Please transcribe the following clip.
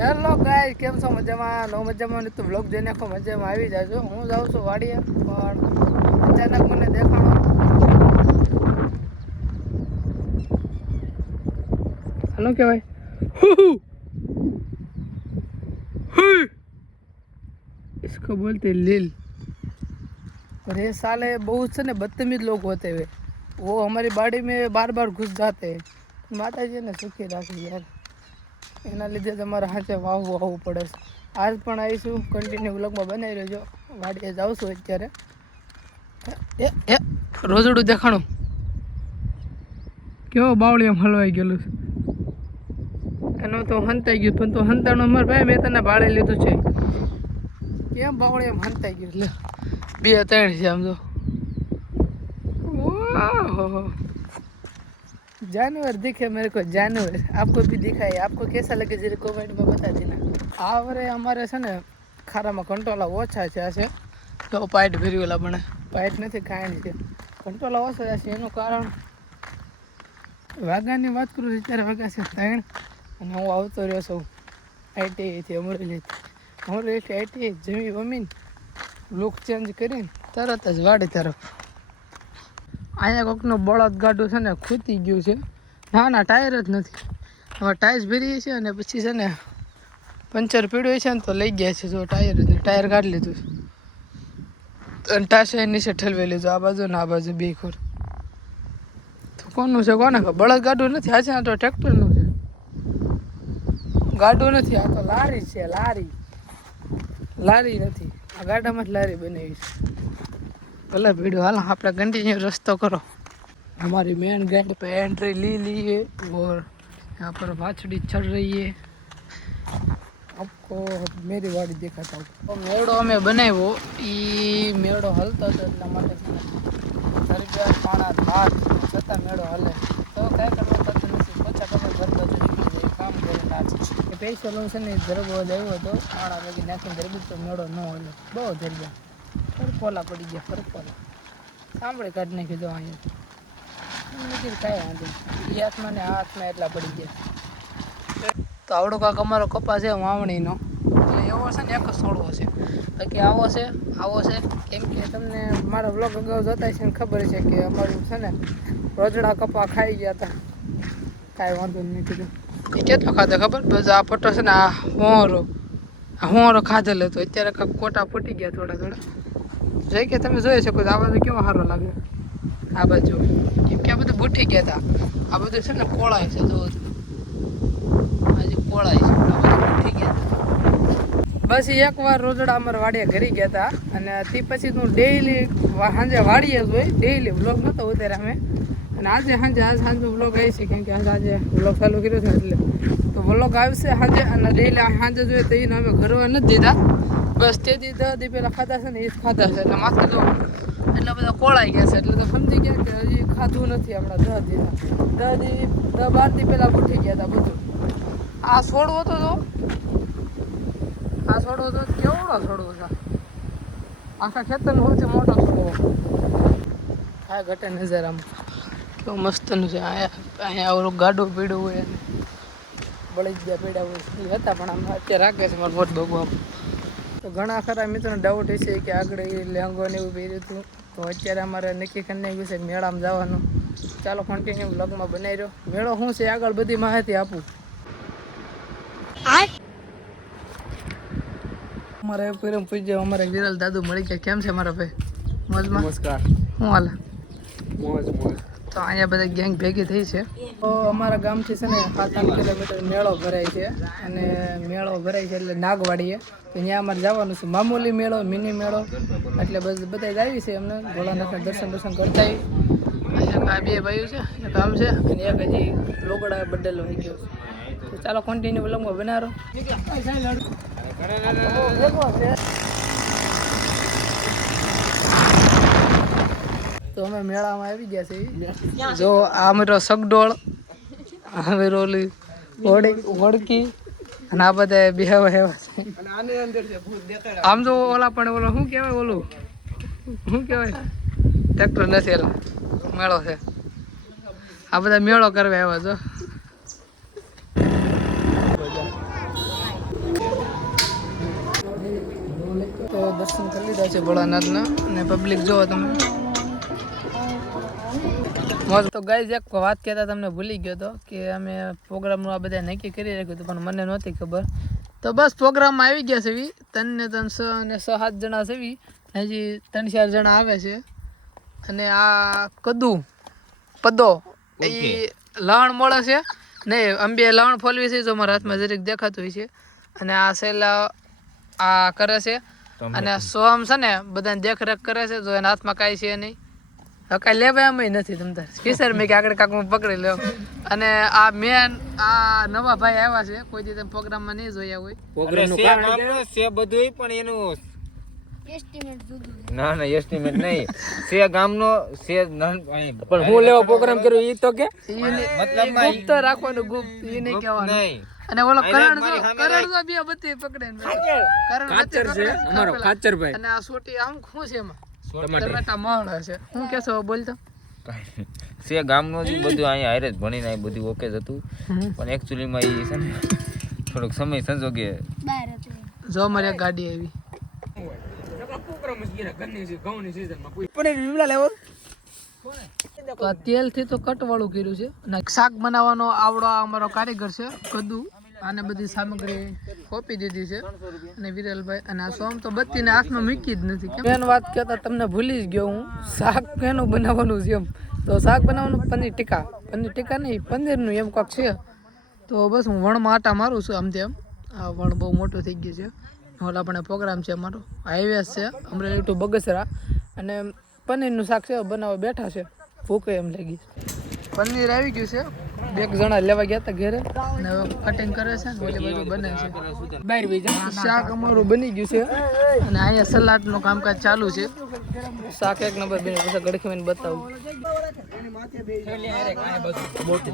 Hello guys, કેમ છો? મજામાં? નો મજામાં ને તો વ્લોગ જોઈને આખો મજામાં આવી જાજો. હું જાઉં છું વાડીએ, પણ અચાનક મને દેખાણો હલો કહેવાય इसको बोलते लील। और ये साले बहुत से ने बदतमीज लोग होते हुए वो हमारी बाड़ी में बार बार घुस जाते हैं। माता जी ने सुखी राखी यार, એના લીધે તમારે હાથે વાવવું પડે છે. આજ પણ આવીશું, કન્ટિન્યુ વ્લોગમાં બનાવી રહેજો. વાડીએ જાઉં છું અત્યારે. એ રોજડું દેખાણું કેવો બાવળી એમ હલવાઈ ગયેલું છે. એનો તો હંતાઈ ગયું, પણ તો હંતાણું અમારે ભાઈ મેં તને બાળી લીધું છે. કેમ બાવળી એમ હંતાઈ ગયું? લે 2-3 છે આમ તો. जानवर दिखे मेरे को, जानवर आपको भी दिखाई, आपको कैसा लगे जरा कमेंट में बता देना. આ વરે અમારે છે ને ખારામાં કંટોલા ઓછા છે. તો પાઇટ ભેરવેલા બને, પાઇટ નથી ખાવાની છે, કંટોલા ઓછા છે. એનું કારણ વાગાની વાત કરું છું ત્યારે વાગા છે 3 અને હું આવતો રહ્યો છું આઈટીઆઈથી અમરેલીથી આઈટીઆઈ જમી વમીને લુક ચેન્જ કરીને તરત જ વાડી તરફ. અહીંયા કોકનું બળદ ગાડું છે ને ખૂતી ગયું છે. ના ટાયર જ નથી. હવે ટાયર્સ ભરીએ છીએ અને પછી છે ને પંચર પીડ્યું છે ને તો લઈ ગયા છે. જો ટાયર જ નહીં, ટાયર કાઢી લીધું છે અને ટાશે નીચે ઠલવી લીધું. આ બાજુ ને આ બાજુ બે ખોર. તો કોનું છે કોને ખબર? બળદ ગાડું નથી. આ છે આ તો ટ્રેક્ટરનું છે, ગાડું નથી. આ તો લારી છે, લારી નથી. આ ગાડામાં જ લારી બનાવી છે. ભલે ભીડું, હાલ આપણે કન્ટિન્યू रस्तो करो. हमारी मेन गेट पे एंट्री ले ली है और यहाँ पर बाछड़ी चढ़ रही है. आपको मेरी वाड़ी दिखाता हूँ. तो मेड़ो हमें बनाव्यो, એ મેળો હલતો હતો એટલા માટે છે ને સરગ્યા પાણા હાથ છતાં મેળો હલે તો કાંઈ કરવા થતું નથી. પોચા પગે ઘર બાજુ નીકળી જાય, કામ કરીને આજ પૈસા લઉં છે ને ધરબો આવ્યો હતો પાણા લગી નાખીને ધરબી તો મેળો ન હલે. બહુ ધરબ્યા ફરકોલા પડી ગયા, ફરકોલા સાંભળે કાઢી નાખી દો. અહીંયા નથી કાંઈ વાંધો, એ હાથમાં ને હાથમાં એટલા પડી ગયા. તો આવડો કાંક અમારો કપા છે વાવણીનો, એટલે એવો છે ને એક જ છોડવો છે. બાકી આવો છે કેમ કે તમને મારા બ્લોગ અગાઉ જોતા છે ને ખબર છે કે અમારું છે ને રોજડા કપા ખાઈ ગયા હતા. કાંઈ વાંધો નહીં કીધું. એ કેટલો ખાધો ખબર? બસ આ પટ્ટો છે ને આ હોંરો ખાધેલો હતો. અત્યારે કાંક કોટા ફૂટી ગયા થોડા. જોઈ કે તમે જોઈ શકો આ બાજુ કેવો સારો લાગે. આ બાજુ કેમ કે આ બધું બુઠી ગયા હતા. આ બધું છે ને કોળાય છે. જો આજે કોળાય છે, આ બધું બુઠી ગયા હતા. બસ એકવાર રોજડા અમારા વાડીએ ઘરી ગયા હતા અને તે પછી હું ડેઈલી સાંજે વાડીએ જ હોય. ડેઈલી વ્લોગ નહોતો ઉતારે અમે. અને આજે સાંજે વ્લોગ આવી છે કેમ કે આજે વ્લોગ ચાલુ કર્યો છે એટલે તો વ્લોગ આવશે સાંજે. અને ડેઈલી સાંજે જોઈએ તો એને અમે ઘરવા નથી દીધા. બસ તે દી 10 દી પહેલાં ખાધા છે ને એ જ ખાધા છે. એટલે માથે તો એટલા બધા કોળાઈ ગયા છે એટલે તો સમજી ગયા કે હજી ખાધું નથી હમણાં 10 દી 12 દી પહેલાં ઉઠી ગયા હતા બધું. આ છોડવો તો કેવડો છોડવો છે? આખા ખેતરનો સૌથી મોટો છોડવો. હા ઘટે નજરામાં કેવું મસ્તનું છે. અહીંયા ઓલું ગાડું પીડું હોય અને બળી ગયા પીડા હોય એ હતા, પણ આમ અત્યારે રાખે છે મારું મોટ બબુ. તો ઘણા ખરા મિત્રોને ડાઉટ હશે કે આગળ એ લેંગો ને એવું પહેર્યું હતું. તો અત્યારે અમારે નક્કી કરી નાખ્યું છે મેળામાં જવાનું. ચાલો કન્ટિન્યુ વ્લોગમાં બનાવી રહ્યો. મેળો શું છે આગળ બધી માહિતી આપું. અમારે પરમ પૂજ્ય અમારે વિરલ દાદુ મળી ગયા. કેમ છે મારા ભાઈ? મોજમાં? નમસ્કાર. શું હાલે? મોજ. તો અહીંયા બધા ગેંગ ભેગી થઈ છે. તો અમારા ગામથી છે ને 7-8 કિલોમીટર મેળો ભરાય છે અને મેળો ભરાય છે એટલે નાગવાડીએ. તો ત્યાં અમારે જવાનું છે. મામૂલી મેળો, મિની મેળો એટલે બસ બધા જ આવી છે. અમને ભોળાનાથના દર્શન કરતા અહીંયા આ 2 ભાઈઓ છે, એક આમ છે અને એક હજી લોગડા બદલેલો થઈ ગયો છે. તો ચાલો કન્ટિન્યુ વ્લોગમાં બનાવો. તો અમે મેળામાં આવી ગયા છીએ. જો આ મારો સગડોળ, હવે રોલી વડકી અને આ બધા બેહવા હેવા છે. આમ જો ઓલા પણ ઓલો શું કહેવાય, ઓલું શું કહેવાય, ટ્રેક્ટર નથી, એલા મેળો છે. આ બધા મેળો કરવા આવ્યા છો. થાય છે ભોળાનાથના અને પબ્લિક જોવો તમે તો ગાઈઝ એક વાત કહેતા તમને ભૂલી ગયો હતો કે અમે પ્રોગ્રામનું આ બધા નક્કી કરી રાખ્યું હતું પણ મને નહોતી ખબર તો બસ પ્રોગ્રામમાં આવી ગયા છે એવી 3 ને 3 અને 6-7 જણા છે એવી હજી 3-4 જણા આવે છે અને આ પદો એ લણ મળે છે નહીં અંબે લણ ફોલવી છે જો મારા હાથમાં જરીક દેખાતું હોય છે અને આ સેલા આ કરે છે અને સોમ છે ને બધાને દેખરેખ કરે છે જો એના હાથમાં કાંઈ છે નહીં કાંઈ લેવા એમ નથી તમતાર કિશોર મેં કે આગળ કાંક હું પકડી લો અને આ મેન આ નવા ભાઈ આવ્યા છે કોઈ દી તમે પ્રોગ્રામમાં નહીં જોયા હોય પ્રોગ્રામનું કારણ છે બધુંય પણ એનું એસ્ટિમેટ જુદું ના એસ્ટિમેટ નહીં છે ગામનો છે પણ હું લેવો પ્રોગ્રામ કર્યો ઈ તો કે મતલબ ગુપ્ત રાખવાનું ગુપ્ત એ નહીં કહેવાનું નહીં અને ઓલો કરણ જો બે બત્તી પકડે ને કરણ ખાચર છે અમારો ખાચરભાઈ અને આ સોટી આમ શું છે એમાં ટમેટા મોળ છે હું કેસો બોલતો છે ગામનો જ બધું અહીંયા હારે જ ભણીને અહીં બધું ઓકે જ હતું પણ એકચ્યુઅલીમાં એ છે ને થોડોક સમય સંજોગે બહાર હતું જો અમારી એક ગાડી આવી તો આ તેલથી તો કટવાળું કર્યું છે અને શાક બનાવવાનો આવડો અમારો કારીગર છે કદુ આને બધી સામગ્રી કોપી દીધી છે અને વિરલભાઈ અને આ સોમ તો બત્તીને હાથમાં મૂકી જ નથી મેન વાત કહેતા તમને ભૂલી જ ગયો હું શાક કેનું બનાવવાનું છે એમ તો શાક બનાવવાનું પનીર ટીકા નહીં પનીરનું એમ કાંક છે તો બસ હું વણમાં આટા મારું છું આમ તેમ આ વણ બહુ મોટું થઈ ગયું છે ઓલા આપણે પ્રોગ્રામ છે અમારો હાઈવેસ છે અમરેલી ટુ બગસરા અને પનીરનું શાક છે બનાવવા બેઠા છે ભૂખ એમ લાગી પનીર આવી ગયું છે 2 જણા લેવા ગયા હતા ઘરે અને કટિંગ કરે છે ને ઓલી બાજુ બને છે બહાર શાક અમારું બની ગયું છે અને અહીંયા સલાડનું કામકાજ ચાલુ છે શાક એક નંબર બની પછી ગડખીને બતાવું